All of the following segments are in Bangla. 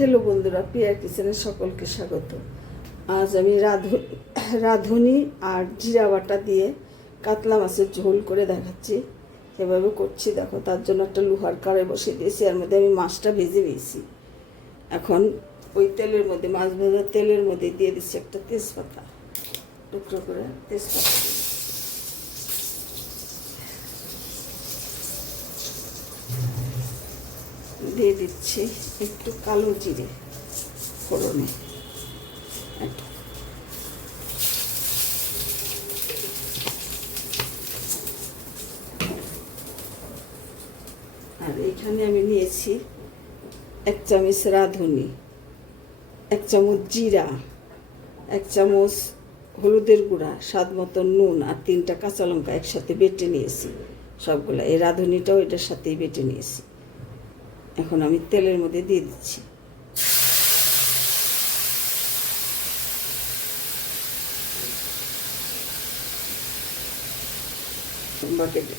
হ্যালো বন্ধুরা, পিয়ার কিচেনে সকলকে স্বাগত। আজ আমি রাঁধুনি আর জিরা বাটা দিয়ে কাতলা মাছের ঝোল করে দেখাচ্ছি। এভাবে করছি দেখো। তার জন্য একটা লোহার কড়াই বসিয়ে দিয়েছি, এর মধ্যে আমি মাছটা ভেজে নিয়েছি। এখন ওই তেলের মধ্যে, মাছ ভাজার তেলের মধ্যে দিয়ে দিচ্ছি একটা তেজপাতা, টুকরো করে তেজপাতা দিয়ে দিচ্ছি একটু কালো জিরে ফোড়নে, আর এখানে আমি নিয়েছি 1 চামচ রাঁধুনি, 1 চামচ জিরা, 1 চামচ হলুদের গুঁড়া, স্বাদ মতো নুন আর 3টা কাঁচা লঙ্কা একসাথে বেটে নিয়েছি। সবগুলো এই রাঁধুনিটাও এটার সাথেই বেটে নিয়েছি। এখন আমি তেলের মধ্যে দিয়ে দিচ্ছি।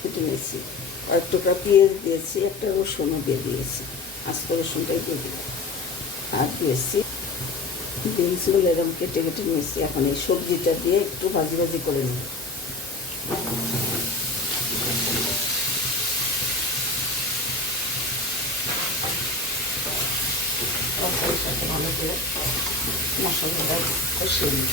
কেটে নিয়েছি, কয়েক টুকরা পেঁয়াজ দিয়েছি, একটা রসুনও দিয়ে দিয়েছি, আস্ত রসুনটাই দিয়ে দিই। আর দিয়েছি বিনসগুলো এরকম কেটে কেটে নিয়েছি। এখন এই সবজিটা দিয়ে একটু ভাজি ভাজি করে নিই। তরকারির সাথে ভালো করে মশলাটা কষিয়ে নিই।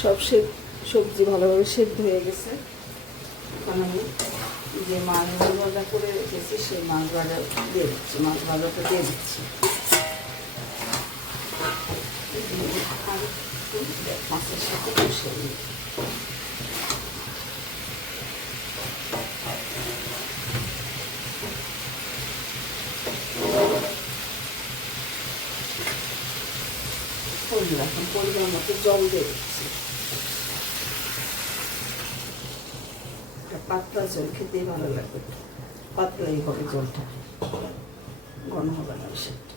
সব সবজি ভালোভাবে সেদ্ধ হয়ে গেছে। এখন আমি যে মাছ ভাজা করে রেখেছি সেই মাছ ভাজা দিয়ে দিচ্ছি, মাছ ভাজাটা দিয়ে দিচ্ছি। আর একটু মাছের সাথে কষিয়ে নিই। এখন পরিমাণ মতো জল দিয়ে দিচ্ছি। পাতলা জল খেতেই ভালো লাগবে, পাতলাই হবে জলটা, ঘন হবে না সেটা।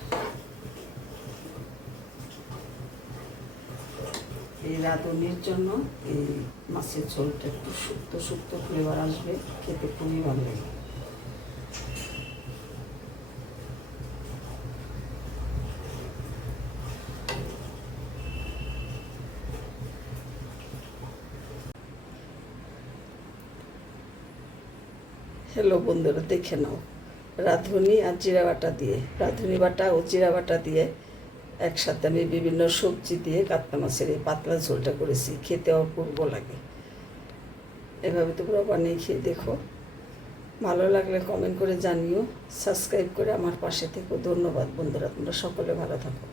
এই রাঁধুনির জন্য এই মাছের ঝোলটা একটু শুক্তো শুক্তো ফ্লেভার আসবে, খেতে খুবই ভালো লাগে। হ্যালো বন্ধুরা, দেখে নাও রাঁধুনি আর জিরা বাটা দিয়ে, রাঁধুনি বাটা ও জিরা বাটা দিয়ে একসাথে আমি বিভিন্ন সবজি দিয়ে কাতলা মাছের এই পাতলা ঝোলটা করেছি। খেতে অপূর্ব লাগে। এভাবে তোমরা বানিয়ে খেয়ে দেখো। ভালো লাগলে কমেন্ট করে জানিও, সাবস্ক্রাইব করে আমার পাশে থেকো। ধন্যবাদ বন্ধুরা, তোমরা সকলে ভালো থাকো।